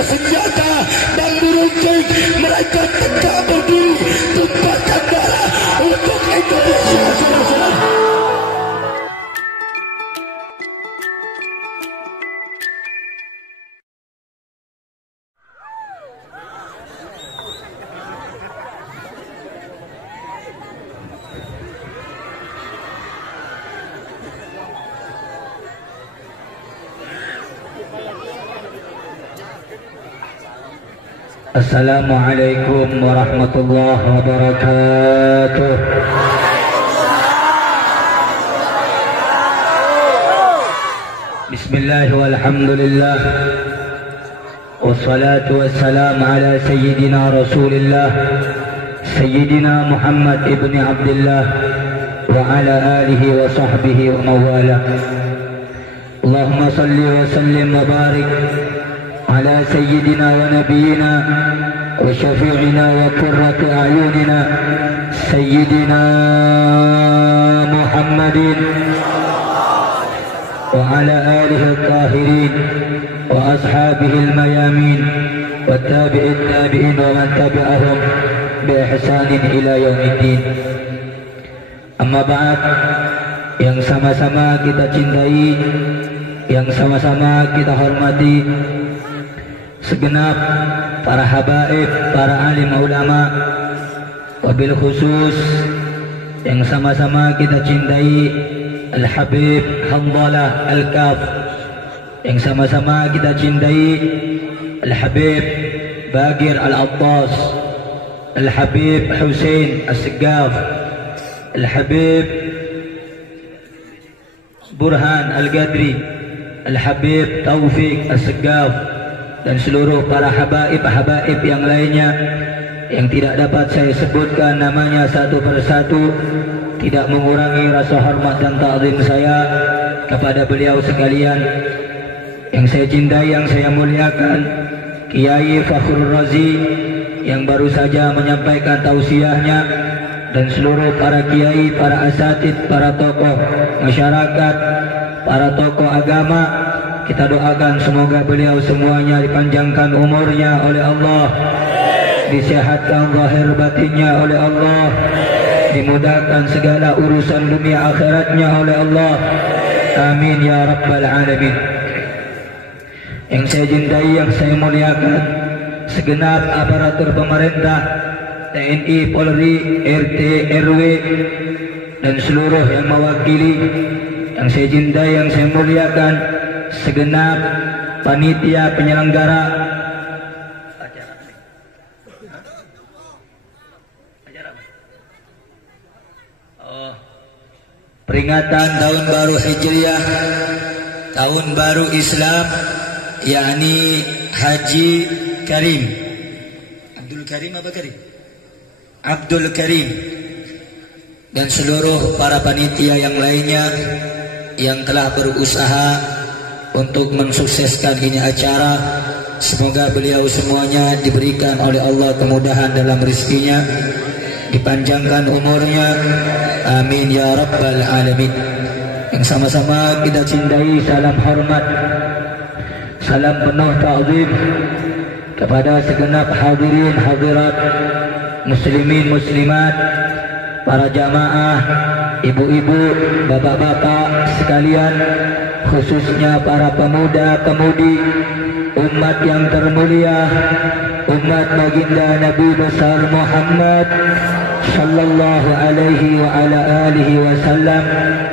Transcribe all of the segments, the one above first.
senjata dan beruncing, mereka tegak berdiri tumpahkan darah untuk Indonesia, saudara-saudara. Assalamualaikum warahmatullahi wabarakatuh. Bismillah walhamdulillah wassalatu wassalamu ala sayyidina rasulillah sayyidina Muhammad ibn Abdullah wa ala alihi wa sahbihi wa mawala. Allahumma salli wa sallim wa barik على سيدنا ونبينا وشفيعنا وقرة أعيننا سيدنا محمد وعلى آله الطاهرين وأصحابه الميامين والتابع التابعين ومن تبعهم بإحسان إلى يوم الدين. Amma ba'd, yang sama-sama kita cintai, yang sama-sama kita hormati, segenap para habaib, para alim ulama, wabil khusus yang sama-sama kita cintai Al-Habib Hanzalah Al-Kaf, yang sama-sama kita cintai Al-Habib Bagir Al-Attas, Al-Habib Hussein As-Segaf, Al-Habib Burhan Al-Gadri, Al-Habib Taufik As-Segaf, dan seluruh para habaib-habaib yang lainnya yang tidak dapat saya sebutkan namanya satu persatu, tidak mengurangi rasa hormat dan ta'zim saya kepada beliau sekalian. Yang saya cintai, yang saya muliakan, Kiai Fakhrul Razi yang baru saja menyampaikan tausiahnya, dan seluruh para kiai, para asatid, para tokoh masyarakat, para tokoh agama. Kita doakan semoga beliau semuanya dipanjangkan umurnya oleh Allah, disehatkan zahir batinnya oleh Allah, dimudahkan segala urusan dunia akhiratnya oleh Allah. Amin ya rabbal alamin. Yang saya cintai, yang saya muliakan, segenap aparatur pemerintah, TNI, Polri, RT, RW, dan seluruh yang mewakili. Yang saya cintai, yang saya muliakan, segenap panitia penyelenggara peringatan tahun baru Hijriah, tahun baru Islam, yakni Haji Karim Abdul Karim apa Karim? Abdul Karim, dan seluruh para panitia yang lainnya yang telah berusaha untuk mensukseskan ini acara. Semoga beliau semuanya diberikan oleh Allah kemudahan dalam rezekinya, dipanjangkan umurnya. Amin ya rabbal alamin. Yang sama-sama kita cintai, salam hormat, salam penuh ta'zim kepada segenap hadirin hadirat, muslimin muslimat, para jamaah, ibu-ibu, bapak-bapak sekalian, khususnya para pemuda-pemudi umat yang termulia, umat baginda Nabi besar Muhammad sallallahu alaihi wa ala alihi wasallam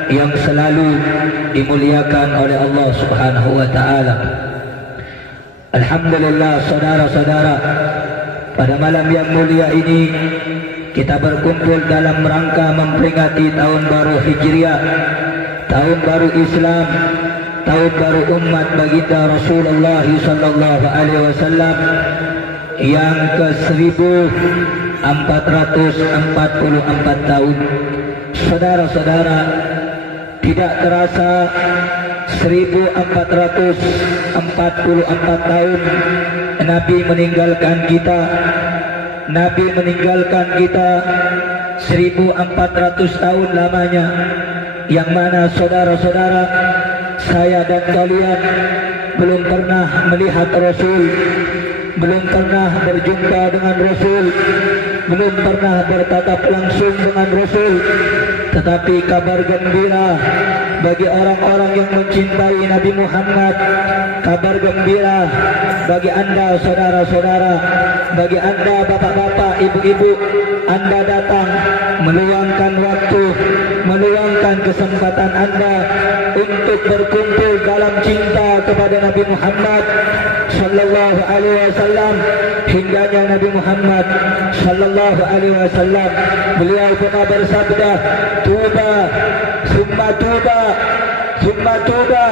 yang selalu dimuliakan oleh Allah Subhanahu wa taala. Alhamdulillah, saudara-saudara, pada malam yang mulia ini kita berkumpul dalam rangka memperingati tahun baru Hijriah, tahun baru Islam, tahun baru umat baginda Rasulullah sallallahu alaihi wasallam yang ke-1444 tahun. Saudara-saudara, tidak terasa 1444 tahun Nabi meninggalkan kita. Nabi meninggalkan kita 1400 tahun lamanya, yang mana saudara-saudara, saya dan kalian belum pernah melihat Rasul, belum pernah berjumpa dengan Rasul, belum pernah bertatap langsung dengan Rasul, tetapi kabar gembira bagi orang-orang yang mencintai Nabi Muhammad, kabar gembira bagi anda saudara-saudara, bagi anda bapak-bapak, ibu-ibu, anda datang meluangkan waktu, meluangkan kesempatan anda untuk berkumpul dalam cinta kepada Nabi Muhammad sallallahu alaihi wasallam. Hingganya Nabi Muhammad sallallahu alaihi wasallam beliau pernah bersabda, tuba summa tuba summa tuba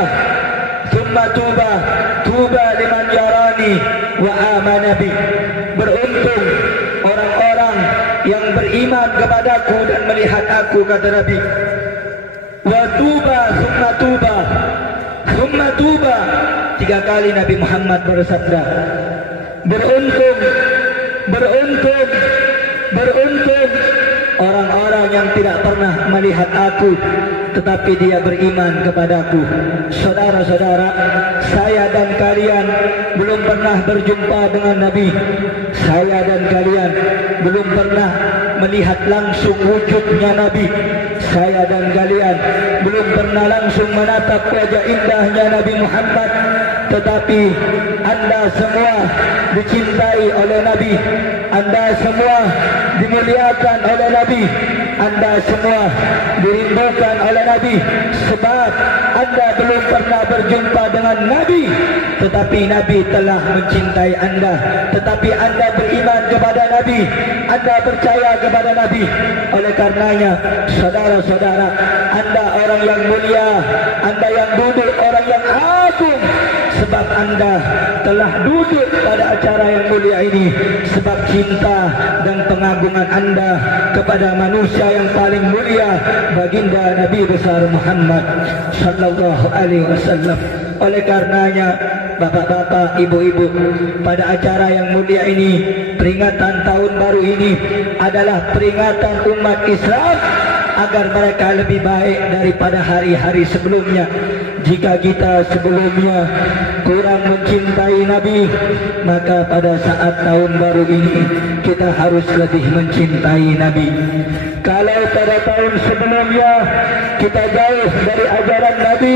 summa tuba tuba liman yarani wa amana bi. Beruntung orang-orang yang beriman kepadaku dan melihat aku, kata Nabi. Wa tuba summa tuba summa tuba. 3 kali Nabi Muhammad bersabda. Beruntung, beruntung, beruntung orang-orang yang tidak pernah melihat aku tetapi dia beriman kepadaku. Saudara-saudara, saya dan kalian belum pernah berjumpa dengan Nabi. Saya dan kalian belum pernah melihat langsung wujudnya Nabi. Saya dan kalian belum pernah langsung menatap wajah indahnya Nabi Muhammad. Tetapi anda semua dicintai oleh Nabi, anda semua dimuliakan oleh Nabi, anda semua dirindukan oleh Nabi. Sebab anda belum pernah berjumpa dengan Nabi, tetapi Nabi telah mencintai anda. Tetapi anda beriman kepada Nabi, anda percaya kepada Nabi. Oleh karenanya, saudara-saudara, anda orang yang mulia, anda yang duduk orang yang agung, sebab anda telah duduk pada acara yang mulia ini sebab cinta dan pengagungan anda kepada manusia yang paling mulia, baginda Nabi besar Muhammad sallallahu alaihi wasallam. Oleh karenanya, bapak-bapak, ibu-ibu, pada acara yang mulia ini, peringatan tahun baru ini adalah peringatan umat Islam agar mereka lebih baik daripada hari-hari sebelumnya. Jika kita sebelumnya kurang mencintai Nabi, maka pada saat tahun baru ini kita harus lebih mencintai Nabi. Kalau pada tahun sebelumnya kita jauh dari ajaran Nabi,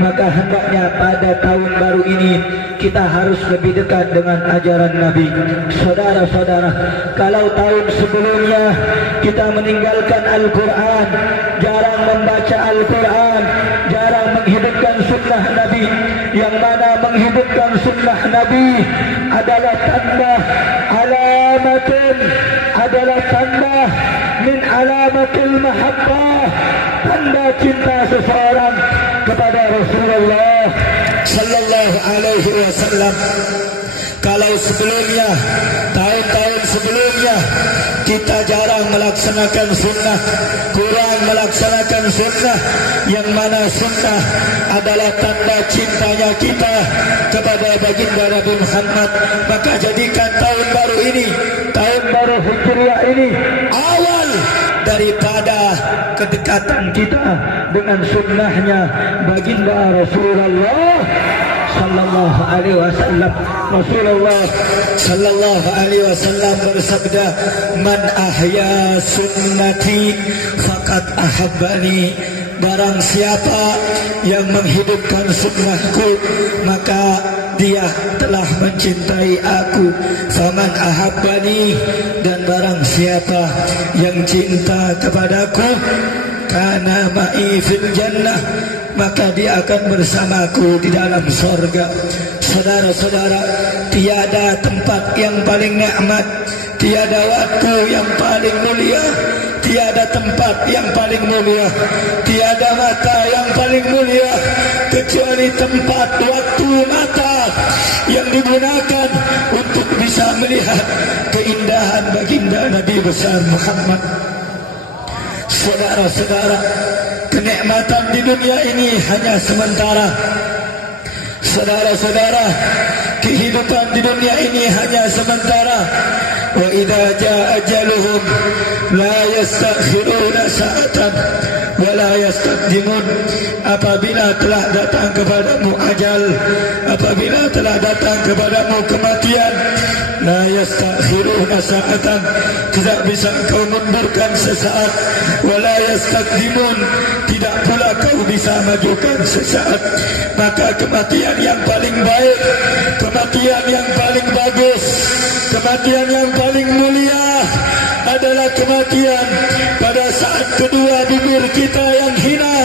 maka hendaknya pada tahun baru ini kita harus lebih dekat dengan ajaran Nabi. Saudara-saudara, kalau tahun sebelumnya kita meninggalkan Al-Quran, jarang membaca Al-Quran, jarang menghidupkan sunnah Nabi, yang mana menghidupkan sunnah Nabi adalah tanda alamatun, adalah tanda min alamatil mahabbah, tanda cinta seseorang kepada Rasulullah sallallahu alaihi wasallam. Kalau sebelumnya, tahun-tahun sebelumnya kita jarang melaksanakan sunnah, kurang melaksanakan sunnah, yang mana sunnah adalah tanda cintanya kita kepada baginda Nabi Muhammad, maka jadikan tahun baru ini, tahun baru Hijriah ini, awal daripada kedekatan kita dengan sunnahnya baginda Rasulullah sallallahu alaihi wasallam. Rasulullah sallallahu alaihi wasallam bersabda, man ahya sunnati faqad ahabbani. Barang siapa yang menghidupkan sunnahku, maka dia telah mencintai aku. Faman ahabbani, dan barang siapa yang cinta kepadaku, kana ma'i fil jannah, maka dia akan bersamaku di dalam surga. Saudara-saudara, tiada tempat yang paling nikmat, tiada waktu yang paling mulia, tiada tempat yang paling mulia, tiada mata yang paling mulia kecuali tempat, waktu, mata yang digunakan untuk bisa melihat keindahan baginda Nabi besar Muhammad. Saudara-saudara, kenikmatan di dunia ini hanya sementara. Saudara-saudara, kehidupan di dunia ini hanya sementara. wa idza jaa ajaluhum la yastakhiruna sa'atan wa la yastaqdimun. Apabila telah datang kepadamu ajal, apabila telah datang kepadamu kematian, la yastakhiruna sa'atan, tidak bisa kau mundurkan sesaat, wa la yastaqdimun, tidak pula kau bisa majukan sesaat. Maka kematian yang paling baik, kematian yang paling bagus, kematian yang paling mulia adalah kematian pada saat kedua bibir kita yang hina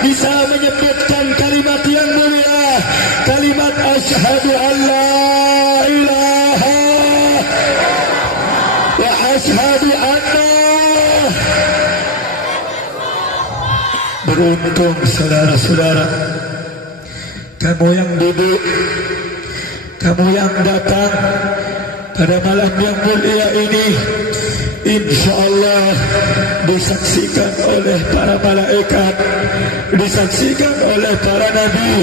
bisa menyebutkan kalimat yang mulia, kalimat asyhadu an la ilaha wa asyhadu anna. Beruntung saudara-saudara, kamu yang duduk, kamu yang datang pada malam yang mulia ini, insyaallah disaksikan oleh para malaikat, disaksikan oleh para nabi,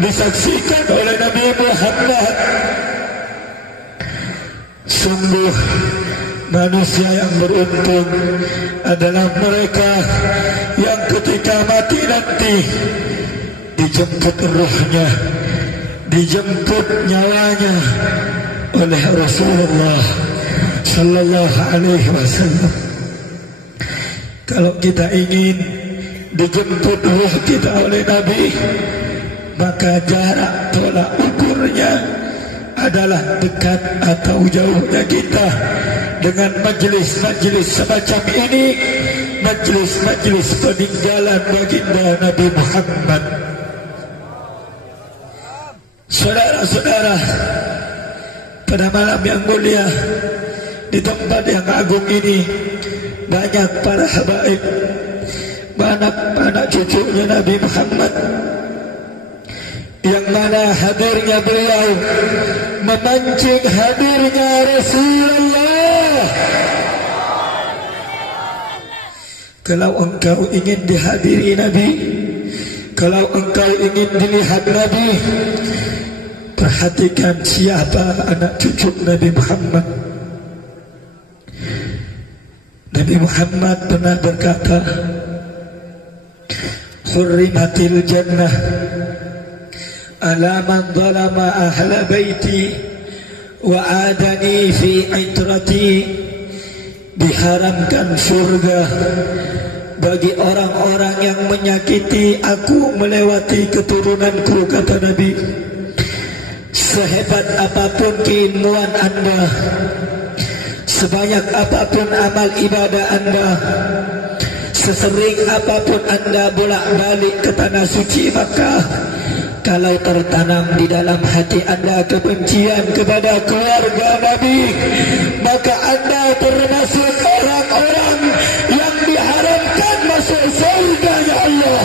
disaksikan oleh Nabi Muhammad. Sungguh manusia yang beruntung adalah mereka yang ketika mati nanti dijemput rohnya, dijemput nyawanya oleh Rasulullah sallallahu alaihi wasallam. Kalau kita ingin dijemput ruh kita oleh Nabi, maka jarak tolak ukurnya adalah dekat atau jauhnya kita dengan majlis-majlis semacam ini, majlis-majlis peninggalan baginda Nabi Muhammad. Saudara-saudara, pada malam yang mulia di tempat yang agung ini banyak para habaib, banyak anak cucunya Nabi Muhammad, yang mana hadirnya beliau memancing hadirnya Rasulullah. Kalau engkau ingin dihadiri Nabi, kalau engkau ingin dilihat Nabi, perhatikan siapa anak cucu Nabi Muhammad. Nabi Muhammad pernah berkata, "Hurrimatil jannah ala man zalama ahla baiti wa adani fi itrati." Diharamkan surga bagi orang-orang yang menyakiti aku melewati keturunanku, kata Nabi. Sehebat apapun keilmuan Anda, sebanyak apapun amal ibadah Anda, sesering apapun Anda bolak-balik ke tanah suci Makkah, kalau tertanam di dalam hati Anda kebencian kepada keluarga Nabi, maka Anda termasuk orang-orang yang diharamkan masuk surganya Allah.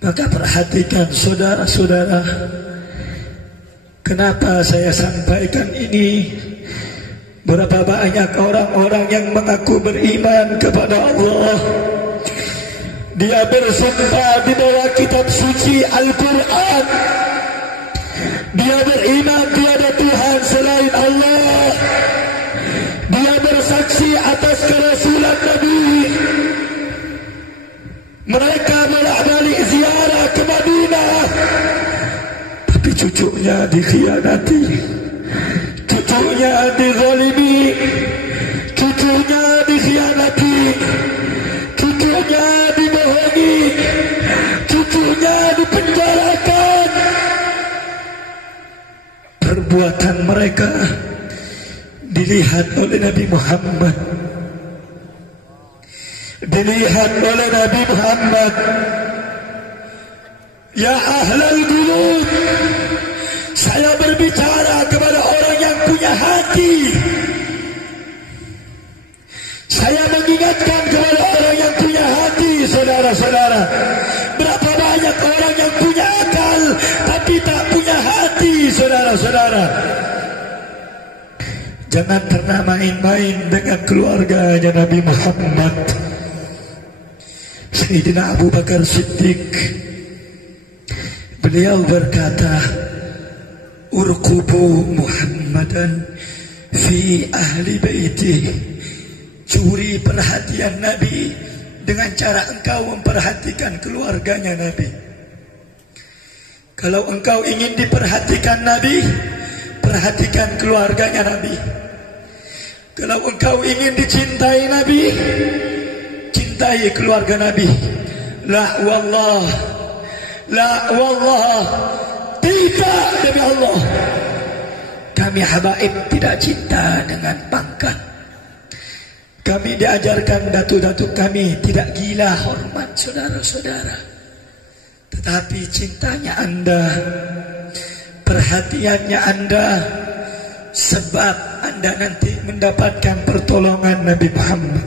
Maka perhatikan saudara-saudara, kenapa saya sampaikan ini? Berapa banyak orang-orang yang mengaku beriman kepada Allah, dia bersumpah di bawah kitab suci Al-Quran, dia beriman tiada Tuhan selain Allah, dia bersaksi atas kerasulan Nabi, mereka bolak-balik ziarah ke Madinah, tapi cucunya dikhianati, cucunya dizalimi, cucunya dikhianati, cucunya dibohongi, cucunya dipenjarakan. Perbuatan mereka dilihat oleh Nabi Muhammad, dilihat oleh Nabi Muhammad. Ya ahlal qulub, saya berbicara kepada orang yang punya hati. Saya mengingatkan kepada orang yang punya hati, saudara-saudara. Berapa banyak orang yang punya akal tapi tak punya hati, saudara-saudara. Jangan pernah main-main dengan keluarganya Nabi Muhammad. Sayyidina Abu Bakar Siddiq, beliau berkata, urqubu Muhammadan fi ahli baiti. Curi perhatian Nabi dengan cara engkau memperhatikan keluarganya Nabi. Kalau engkau ingin diperhatikan Nabi, perhatikan keluarganya Nabi. Kalau engkau ingin dicintai Nabi, cintai keluarga Nabi. La wallah, la wallah, tidak demi Allah, kami habaib tidak cinta dengan pangkat. Kami diajarkan datuk-datuk kami tidak gila hormat saudara-saudara. Tetapi cintanya Anda, perhatiannya Anda, sebab Anda nanti mendapatkan pertolongan Nabi Muhammad.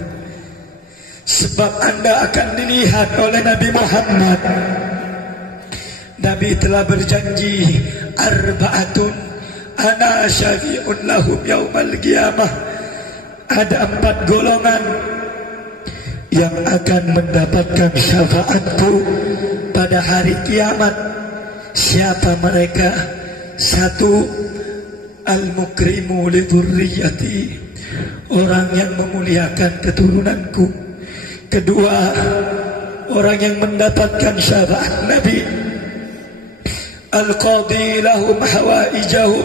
Sebab Anda akan dilihat oleh Nabi Muhammad. Nabi telah berjanji, arba'atun ana syafi'un lahum yaumal qiyamah. Ada 4 golongan yang akan mendapatkan syafaatku pada hari kiamat. Siapa mereka? 1, al-mukrimu li dzurriyyati, orang yang memuliakan keturunanku. 2, orang yang mendapatkan syafaat Nabi. Al-qadhi lahum hawaijahum,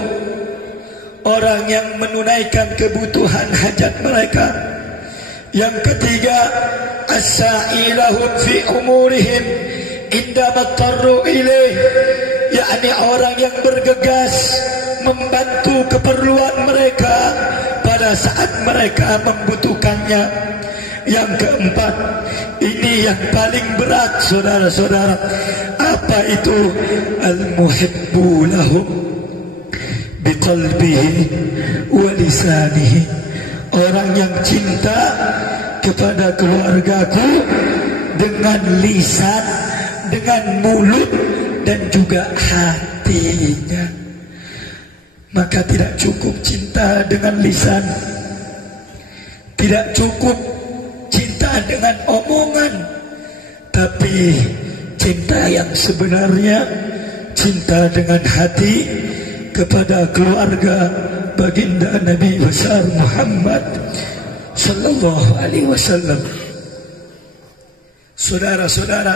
orang yang menunaikan kebutuhan hajat mereka. Yang 3, as-sa'i lahum fi umurihim indama tarru ilaih, yakni orang yang bergegas membantu keperluan mereka pada saat mereka membutuhkannya. Yang 4, ini yang paling berat saudara-saudara. Apa itu? Al-muhibbu lahum biqalbihi wa lisanihi, orang yang cinta kepada keluargaku dengan lisan, dengan mulut, dan juga hatinya. Maka tidak cukup cinta dengan lisan, tidak cukup cinta dengan omongan, tapi cinta yang sebenarnya, cinta dengan hati kepada keluarga baginda Nabi besar Muhammad sallallahu alaihi wasallam. Saudara-saudara,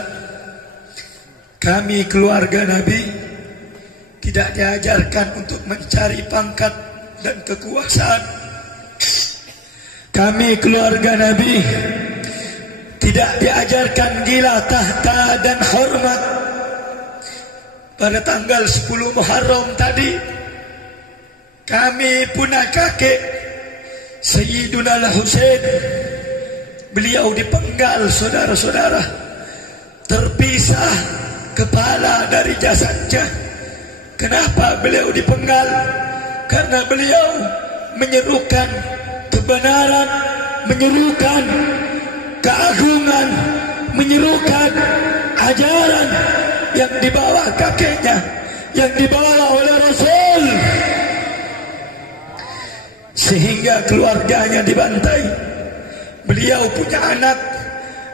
kami keluarga Nabi tidak diajarkan untuk mencari pangkat dan kekuasaan. Kami keluarga Nabi tidak diajarkan gila tahta dan hormat. Pada tanggal 10 Muharram tadi, kami punya kakek Sayyiduna Al-Husain, beliau dipenggal saudara-saudara, terpisah kepala dari jasadnya. Kenapa beliau dipenggal? Karena beliau menyerukan kebenaran, menyerukan keagungan, menyerukan ajaran yang dibawa kakeknya, yang dibawa oleh Rasul, sehingga keluarganya dibantai. Beliau punya anak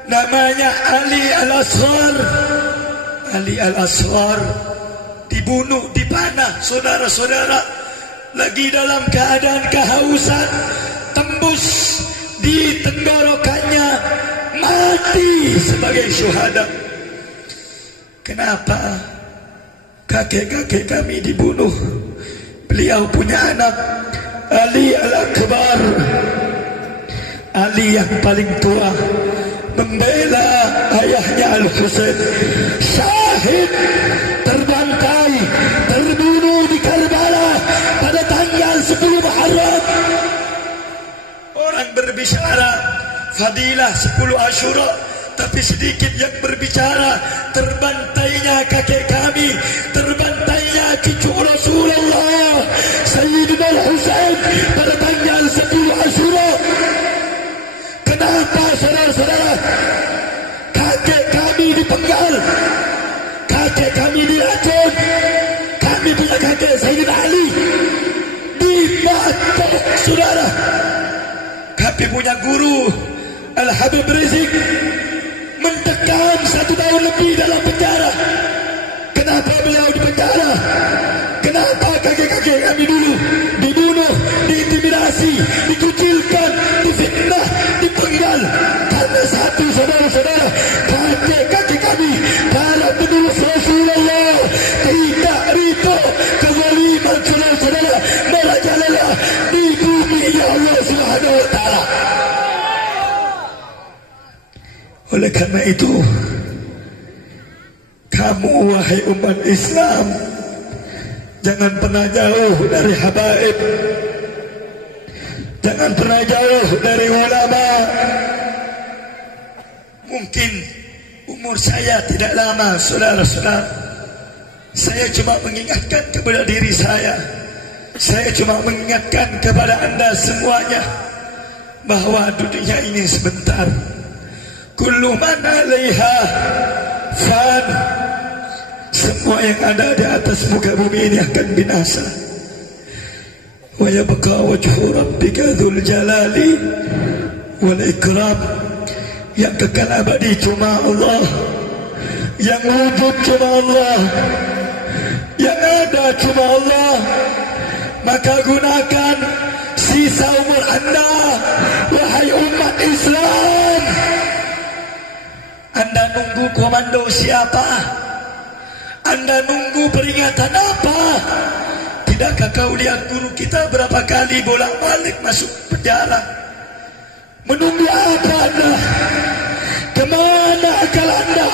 namanya Ali Al-Asghar. Ali Al-Asghar dibunuh, dipanah saudara-saudara, lagi dalam keadaan kehausan, tembus di tenggorokannya, mati sebagai syuhada. Kenapa kakek-kakek kami dibunuh? Beliau punya anak Ali Al-Akbar, Ali yang paling tua, membela ayahnya Al-Husain, syahid, terbantai, terbunuh di Karbala pada tanggal 10 Muharram. Orang berbicara fadilah 10 Asyura, tapi sedikit yang berbicara terbantainya kakek kami, terbantainya cucu Rasulullah Sayyidina Al-Husain pada tanggal 10 Asyura. Kenapa saudara-saudara? Kakek kami dipenggal, kakek kami diracun. Kami punya kakek Sayyidina Ali dipatok saudara. Kami punya guru Al-Habib Rizik mendekam 1 tahun lebih dalam penjara. Kenapa beliau di penjara? Kenapa kakek kakek kami dulu dibunuh, diintimidasi, dikucilkan, difitnah, dipenggal karena satu, saudara-saudara, kakek kami para penulis Rasulullah tidak rito kezaliman, saudara-saudara, merajalela di bumi ya Allah Subhanahu wa ta'ala. Oleh karena itu, kamu wahai umat Islam, jangan pernah jauh dari habaib, jangan pernah jauh dari ulama. Mungkin umur saya tidak lama, saudara-saudara. Saya cuma mengingatkan kepada diri saya cuma mengingatkan kepada anda semuanya bahwa dunia ini sebentar. Kullu man 'alaiha fan. Semua yang ada di atas muka bumi ini akan binasa. Wa yabqa wajhu rabbika dzul jalali wal ikram. Yang kekal abadi cuma Allah, yang wujud cuma Allah, yang ada cuma Allah. Maka gunakan sisa umur anda, wahai umat Islam. Anda nunggu komando siapa? Anda nunggu peringatan apa? Tidakkah kau lihat guru kita berapa kali bolak-balik masuk penjara? Menunggu apa anda? Kemana akal anda?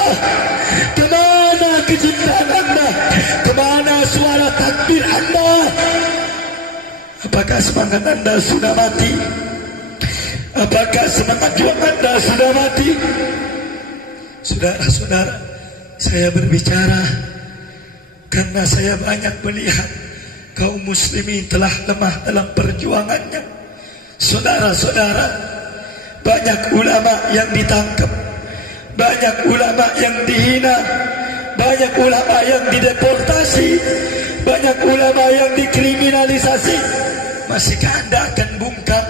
Kemana kecintaan anda? Kemana suara takbir anda? Apakah semangat anda sudah mati? Apakah semangat juang anda sudah mati? Saudara-saudara, saya berbicara karena saya banyak melihat kaum muslimin telah lemah dalam perjuangannya. Saudara-saudara, banyak ulama yang ditangkap, banyak ulama yang dihina, banyak ulama yang dideportasi, banyak ulama yang dikriminalisasi. Masihkah anda akan bungkam?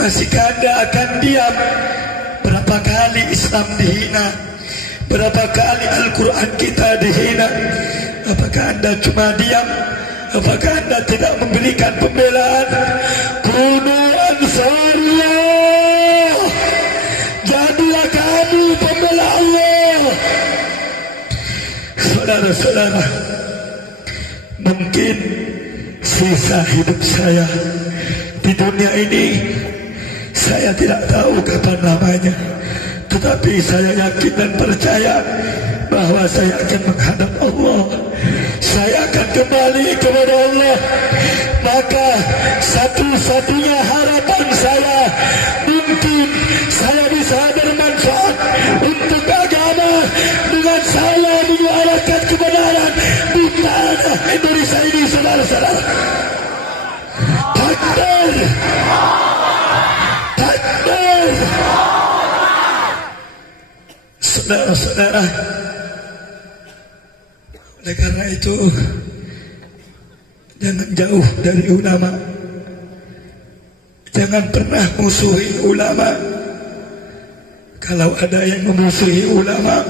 Masihkah anda akan diam? Berapa kali Islam dihina? Berapa kali Al-Quran kita dihina? Apakah anda cuma diam? Apakah anda tidak memberikan pembelaan? Kunu ansarullah, jadilah kamu pembela Allah. Saudara-saudara, mungkin sisa hidup saya di dunia ini saya tidak tahu kapan lamanya, tetapi saya yakin dan percaya bahwa saya akan menghadap Allah. Saya akan kembali kepada Allah. Maka satu-satunya harapan saya, mungkin saya bisa bermanfaat untuk agama dengan saya menyuarakan kebenaran di tanah Indonesia ini, saudara-saudara. Takbir, takbir. Saudara-saudara, oleh karena itu, jangan jauh dari ulama. Jangan pernah musuhi ulama. Kalau ada yang memusuhi ulama,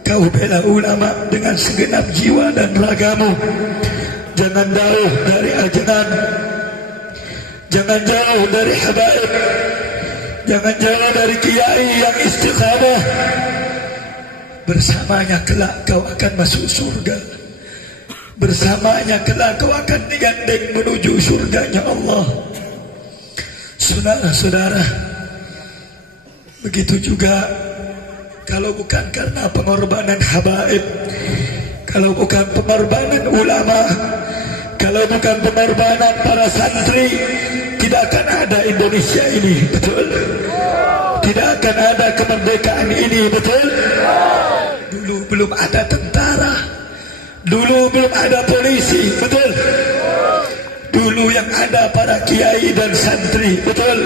kau bela ulama dengan segenap jiwa dan ragamu. Jangan jauh dari ajaran, jangan jauh dari habaib, jangan jauh dari kiai yang istiqamah. Bersamanya kelak kau akan masuk surga. Bersamanya kelak kau akan digandeng menuju surganya Allah. Saudara-saudara, begitu juga kalau bukan karena pengorbanan habaib, kalau bukan pengorbanan ulama, kalau bukan pengorbanan para santri, tidak akan ada Indonesia ini, betul? Tidak akan ada kemerdekaan ini, betul? Dulu belum ada tentara, dulu belum ada polisi, betul? Dulu yang ada para kiai dan santri, betul?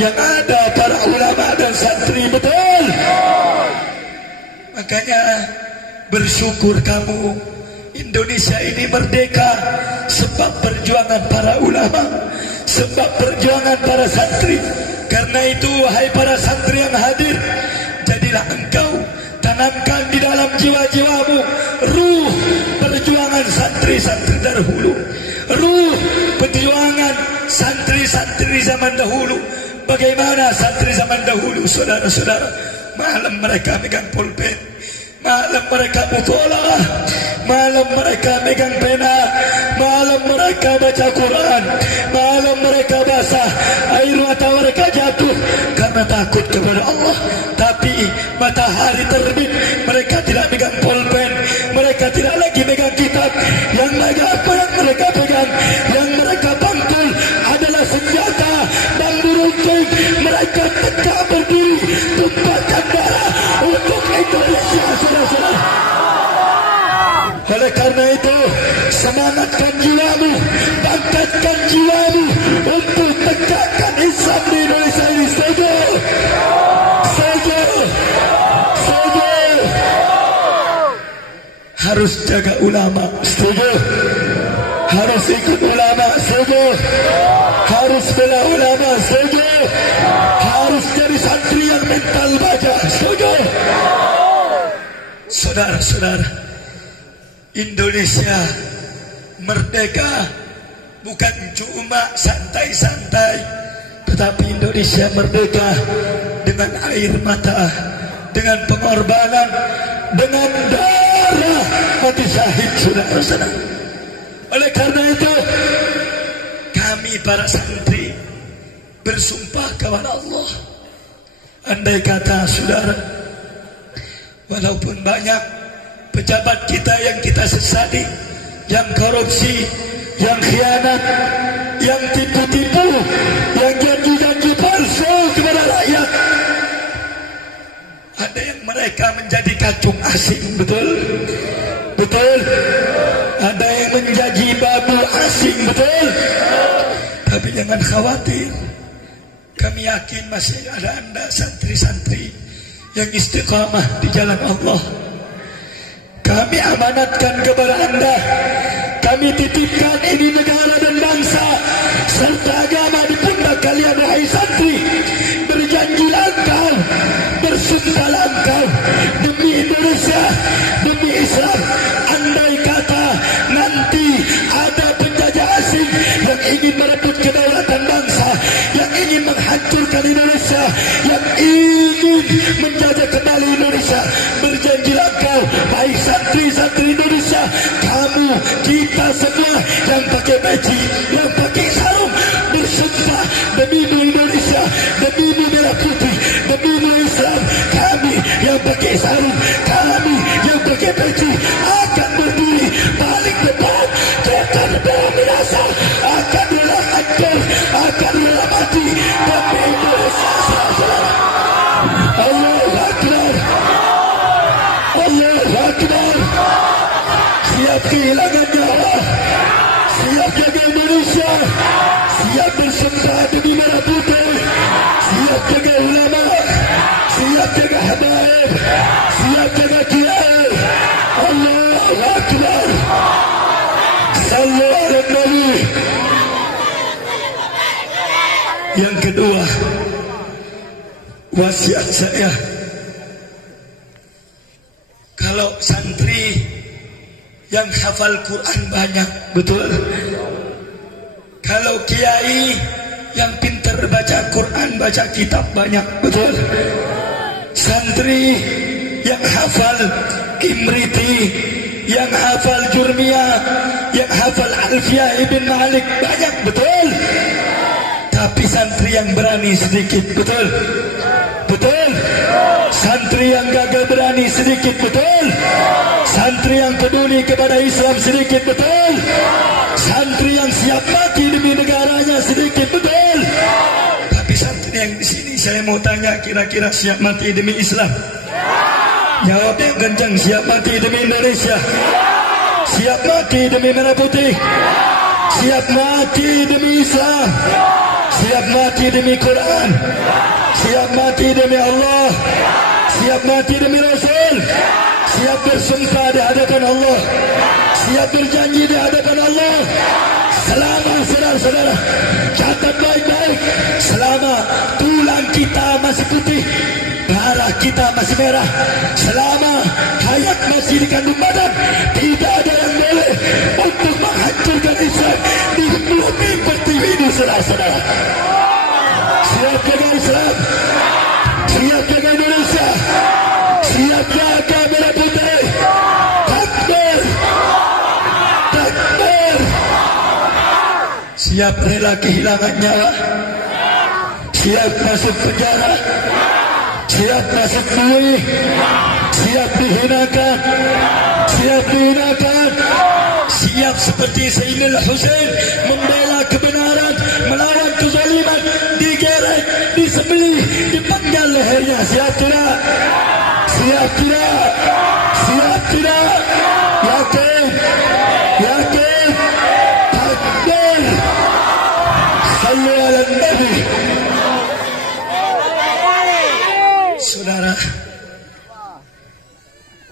Yang ada para ulama dan santri, betul? Makanya bersyukur kamu, Indonesia ini merdeka sebab perjuangan para ulama, sebab perjuangan para santri. Karena itu, wahai para santri yang hadir, jadilah engkau tanamkan di dalam jiwa-jiwamu ruh perjuangan santri-santri terdahulu, ruh perjuangan santri-santri zaman dahulu. Bagaimana santri zaman dahulu, saudara-saudara? Malam mereka megang pulpen, malam mereka mutolah, malam mereka megang pena, malam mereka baca Quran, malam mereka basah, air mata mereka jatuh karena takut kepada Allah. Tapi matahari terbit, mereka tidak megang pulpen, mereka tidak lagi megang kitab. Yang mereka pegang, yang mereka pantul adalah senjata bambu runcing. Mereka tegak berdiri, tumpahkan darah untuk Indonesia, saudara-saudara. Oleh karena itu, semangatkan jiwamu, bangkitkan jiwamu untuk tegakkan Islam di Indonesia ini. Setuju? Setuju? Setuju? Harus jaga ulama. Setuju? Harus ikut ulama. Setuju? Harus bela ulama. Setuju? Harus jadi santri yang mental baja. Setuju? Saudara-saudara, Indonesia merdeka bukan cuma santai-santai, tetapi Indonesia merdeka dengan air mata, dengan pengorbanan, dengan darah mati syahid, saudara-saudara. Oleh karena itu, kami para santri bersumpah kepada Allah, andai kata saudara, walaupun banyak pejabat kita yang kita sesati, yang korupsi, yang khianat, yang tipu-tipu, yang janji-janji palsu kepada rakyat, ada yang mereka menjadi kacung asing, betul? Betul? Ada yang menjadi babu asing, betul? Tapi jangan khawatir, kami yakin masih ada anda santri-santri yang istiqamah di jalan Allah. Kami amanatkan kepada anda, kami titipkan ini negara dan bangsa serta agama di pundak kalian, wahai santri. Berjanjilah engkau, bersumpahlah engkau demi Indonesia, demi Islam. Andai kata nanti ada penjajah asing yang ingin merebut kedaulatan bangsa, yang ingin menghancurkan Indonesia, yang ingin menjajah kembali Indonesia, berjanjilah engkau, baik santri-santri Indonesia, kamu, kita semua yang pakai peci, yang pakai sarung, bersumpah demi Indonesia, demi merah putih, demi Islam. Kami yang pakai sarung, kami yang pakai peci akan berdiri paling depan, akan bela binasa, akan bela hancur, akan bela mati demi Indonesia, saudara. Allahu Akbar, Allahu Akbar. Siap kehilangan nyawa, siap jaga Indonesia, siap bersumpah demi merah putih, siap jaga ulama, siap jaga habaib, siap jaga kiai. Allahu Akbar. Sallu ala Nabi. Yang kedua, wasiat saya, kalau santri yang hafal Quran banyak, betul? Kalau kiai yang pintar baca Quran, baca kitab banyak, betul? Santri yang hafal Imriti, yang hafal Jurmiyah, yang hafal Alfiyah Ibn Malik banyak, betul? Tapi santri yang berani sedikit, betul? Betul? Santri yang gagal berani sedikit, betul? Santri yang peduli kepada Islam sedikit, betul? Santri yang siap mati demi negaranya sedikit, betul? Tapi santri yang di sini saya mau tanya, kira-kira siap mati demi Islam? Jawab yang kencang, siap mati demi Indonesia? Siap mati demi merah putih? Siap mati demi Islam? Siap mati demi Quran? Siap mati demi Allah? Siap mati demi Rasul? Siap bersumpah di hadapan Allah? Siap berjanji di hadapan Allah? Selama, saudara-saudara, catat baik-baik, selama tulang kita masih putih, darah kita masih merah, selama hayat masih dikandung badan, tidak ada yang boleh untuk menghancurkan saudara? Siap jaga Islam, siap jaga Indonesia, siap jaga merah putih. Takbir, takbir. Siap rela kehilangan nyawa, siap masuk penjara, siap masuk bui, siap dihinakan, siap dihinakan, siap seperti Sayyidina Husain membela kebenaran, melawan kezaliman, digeret, disembelih, dipenggal lehernya. Siap tidak? Siap tidak? Siap tidak? Yakin? Yakin? Takbir. Sallu ala Nabi. Saudara,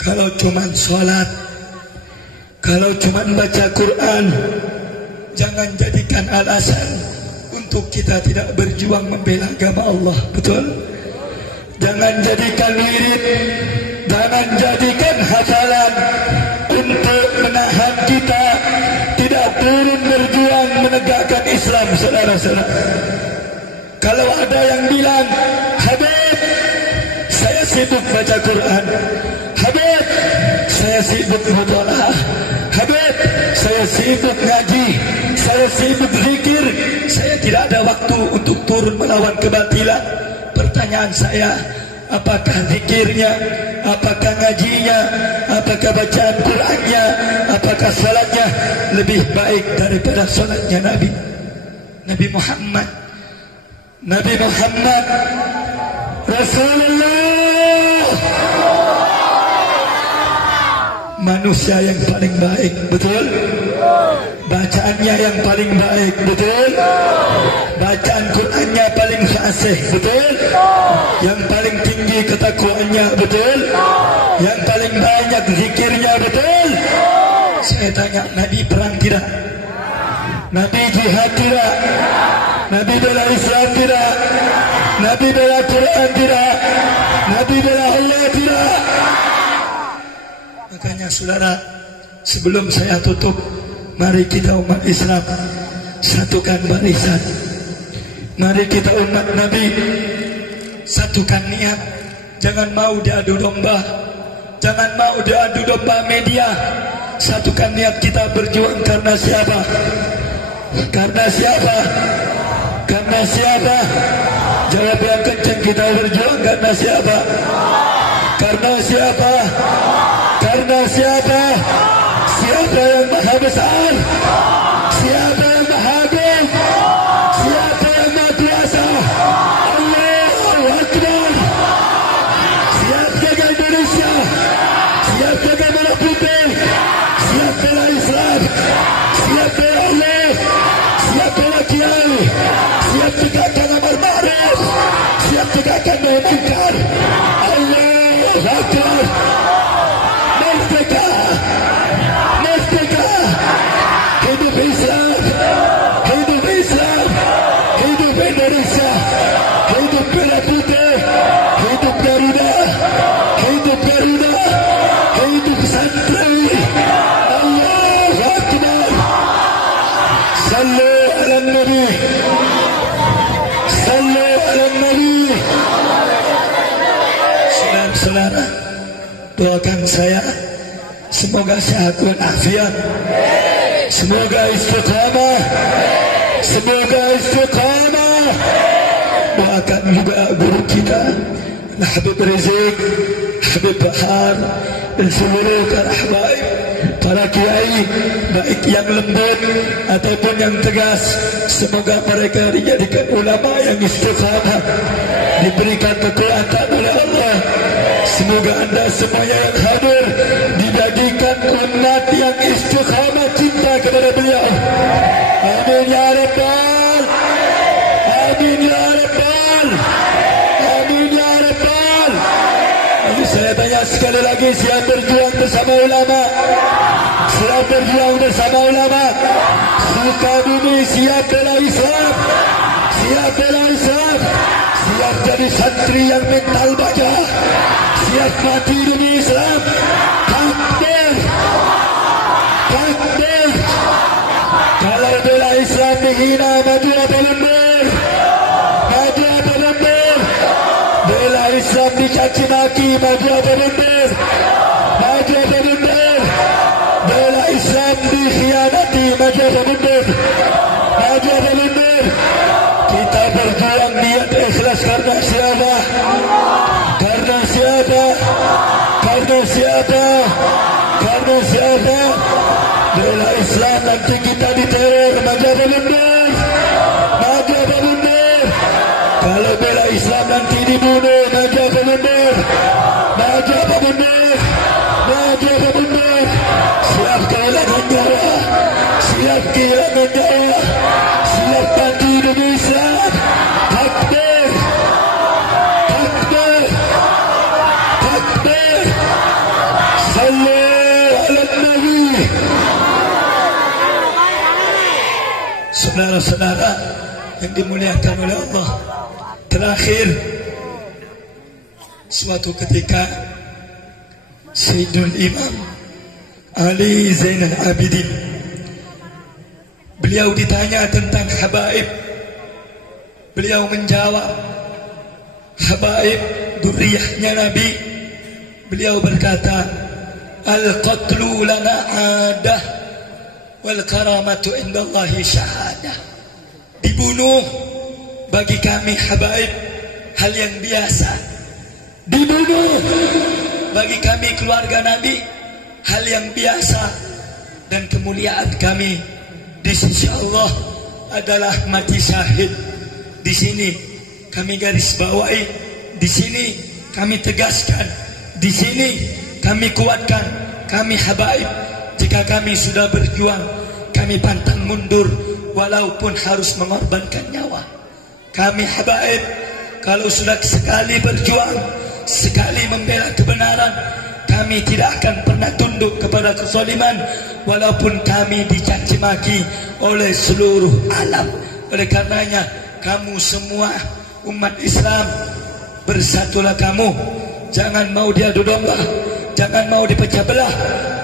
kalau cuman sholat, kalau cuman baca Quran, jangan jadikan alasan untuk kita tidak berjuang membela agama Allah. Betul? Jangan jadikan wirid, jangan jadikan hafalan untuk menahan kita tidak turun berjuang menegakkan Islam. Saudara-saudara, kalau ada yang bilang, Habib, saya sibuk baca Quran, Habib, saya sibuk mutalaah, Habib, saya sibuk ngaji, saya sibuk zikir, saya tidak ada waktu untuk turun melawan kebatilan. Pertanyaan saya, apakah zikirnya, apakah ngajinya, apakah bacaan Qurannya, apakah salatnya lebih baik daripada salatnya Nabi Muhammad? Nabi Muhammad Rasulullah, manusia yang paling baik. Betul? Bacaannya yang paling baik. Betul? Bacaan Qurannya paling fasih. Betul? Yang paling tinggi ketakwaannya. Betul? Yang paling banyak zikirnya. Betul? Saya tanya, Nabi perang tidak? Nabi jihad tidak? Nabi bela Islam tidak? Nabi bela Quran tidak? Nabi bela Allah tidak? Makanya saudara, sebelum saya tutup, mari kita umat Islam satukan barisan. Mari kita umat Nabi satukan niat. Jangan mau diadu domba, jangan mau diadu domba media. Satukan niat kita berjuang karena siapa? Karena siapa? Karena siapa? Jawab yang kencang, kita berjuang karena siapa? Karena siapa? Karena siapa? Siapa yang maha besar? Siapa yang maha agung? Siapa yang maha kuasa? Allahu Akbar. Siap jaga Indonesia, siap jaga merah putih, siap bela Islam, siap bela Allah, siap bela kiai, siap tegakkan amar ma'ruf, siap tegakkan nahi munkar. Allahu Akbar. Merdeka, merdeka. Hidup Islam, hidup Islam, hidup Indonesia, hidup merah putih, hidup Garuda, hidup Garuda, hidup santri. Allahu Akbar. Sallu ala Nabi, sallu ala Nabi. Saudara-saudara, doakan saya semoga sehat walafiat, semoga istiqamah, semoga istiqamah. Doakan juga guru kita Habib Rizik, Habib Bahar, dan seluruh para habaib, para kiai, baik yang lembut ataupun yang tegas. Semoga mereka dijadikan ulama yang istiqamah, diberikan kekuatan oleh Allah. Semoga anda semuanya yang hadir dijadikan umat yang istiqamah cinta kepada beliau. Amin ya Rabbal, amin ya Rabbal, amin ya Rabbal. Jadi saya tanya sekali lagi, siap berjuang bersama ulama? Siap berjuang bersama ulama? Sukabumi siap bela Islam, siap bela Islam, siap jadi santri yang mental baja, siap mati demi Islam. Takbir, takbir. Kalau bela Islam dihina, maju apa mundur? maju apa mundur? Maju apa mundur? Bela Islam dikhianati, maju apa mundur? Maju apa mundur? Kita berjuang niat ikhlas karena siapa? Karena siapa? Karena siapa? Karena siapa? Bela Islam, nanti kita diteror, maju apa mundur? Maju apa mundur? Kalau bela Islam nanti dibunuh, maju apa mundur? Maju apa mundur? Maju apa mundur? Siap kehilangan nyawa, siap kehilangan nyawa, siap mati demi Islam. Takbir, takbir, takbir. Sallu ala Nabi. Saudara-saudara yang dimuliakan oleh Allah, terakhir suatu ketika Sayyidul Imam Ali Zainal Abidin, beliau ditanya tentang habaib, beliau menjawab habaib dzurriyyahnya Nabi. Beliau berkata, al-qatlu lana adah wal karamatu indallahi syahadah. Dibunuh bagi kami habaib hal yang biasa. Dibunuh bagi kami keluarga Nabi hal yang biasa. Dan kemuliaan kami di sisi Allah adalah mati syahid. Di sini kami garis bawahi, di sini kami tegaskan, di sini kami kuatkan, kami habaib. Jika kami sudah berjuang, kami pantang mundur walaupun harus mengorbankan nyawa. Kami habaib, kalau sudah sekali berjuang, sekali membela kebenaran, kami tidak akan pernah tunduk kepada kezaliman walaupun kami dicaci maki oleh seluruh alam. Oleh karenanya, kamu semua umat Islam, bersatulah kamu. Jangan mau diadu domba, jangan mau dipecah belah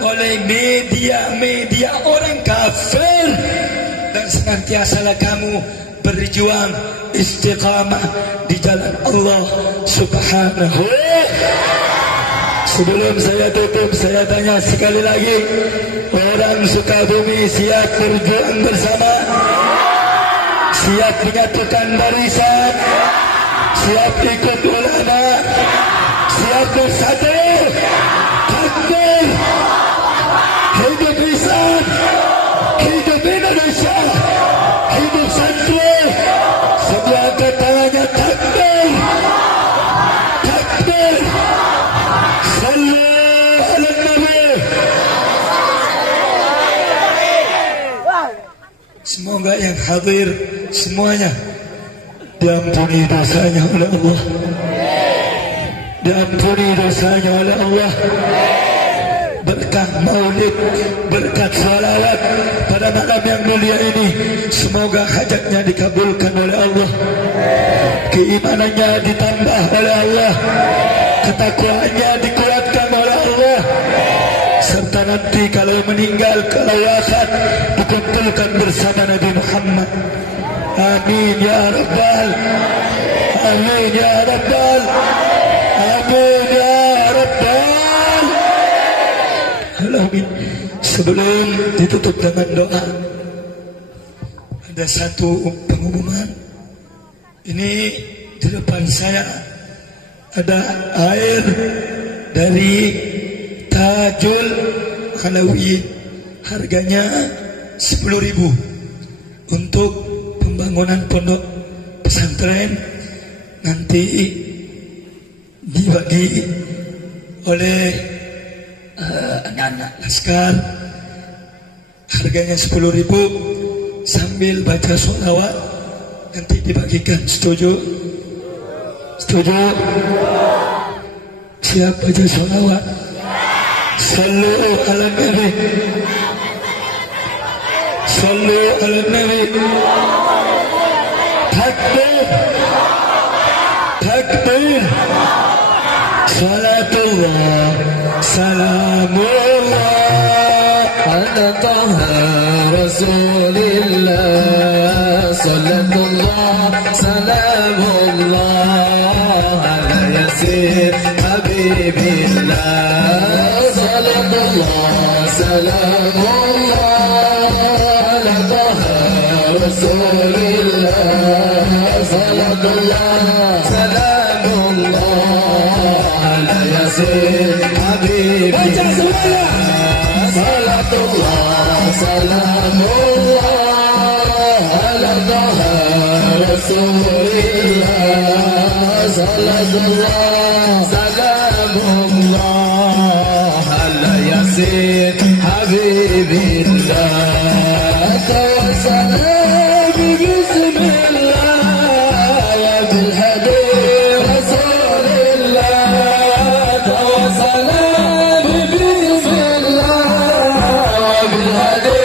oleh media-media orang kafir. Dan senantiasalah kamu berjuang istiqamah di jalan Allah Subhanahu. Sebelum saya tutup, saya tanya sekali lagi, orang Sukabumi siap berjuang bersama? Siap menyatukan barisan? Siap ikut ulama? Siap bersatu? Takbir! Hidup Islam! Hidup Indonesia! Hidup santri! Semua angkat tangannya, takbir! Takbir! Sallu ala Nabi! Semoga yang hadir semuanya diampuni dosanya oleh Allah. Diampuni dosanya oleh Allah. Berkah maulid, berkat salawat pada malam yang mulia ini, semoga hajatnya dikabulkan oleh Allah, keimanannya ditambah oleh Allah, ketakwaannya dikuatkan oleh Allah, serta nanti kalau meninggal, kalau wafat, dikumpulkan bersama Nabi Muhammad. Amin ya Rabbal, amin ya Rabbal, amin ya Rabbal alamin. Sebelum ditutup dengan doa, ada satu pengumuman. Ini di depan saya ada air dari Tajul Alawiyin, harganya 10.000 untuk pembangunan pondok pesantren. Nanti dibagi oleh anak-anak laskar, harganya 10.000 sambil baca sholawat, nanti dibagikan. Setuju? Setuju? Siap baca sholawat? Sallu ala Nabi, sallu ala Nabi. Takbir, takbir. Salatullah, salamullah ala taha Rasulillah. Salatullah, salamullah ala Yasir Habib رسول الله صلاة الله سلام الله على ياسين حبيبي صلاة الله سلام الله على طه رسول الله صلاة الله سلام الله على ياسين حبيبي الله توسل بسم الله وبالهدي رسول الله توسل بسم الله وبالهدي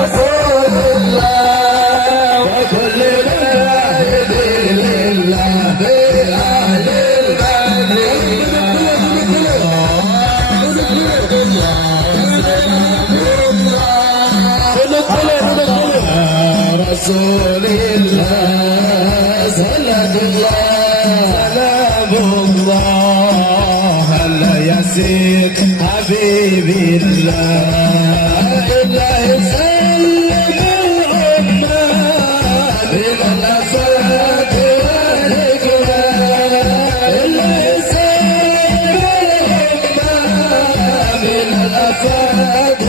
رسول الله وكل العباد لله بأهل رسول الله صلاة الله سلام الله على ياسين حبيبي الله الله يسلم الأمة من الأفات والإكرام الله يسلم الأمة من الأفات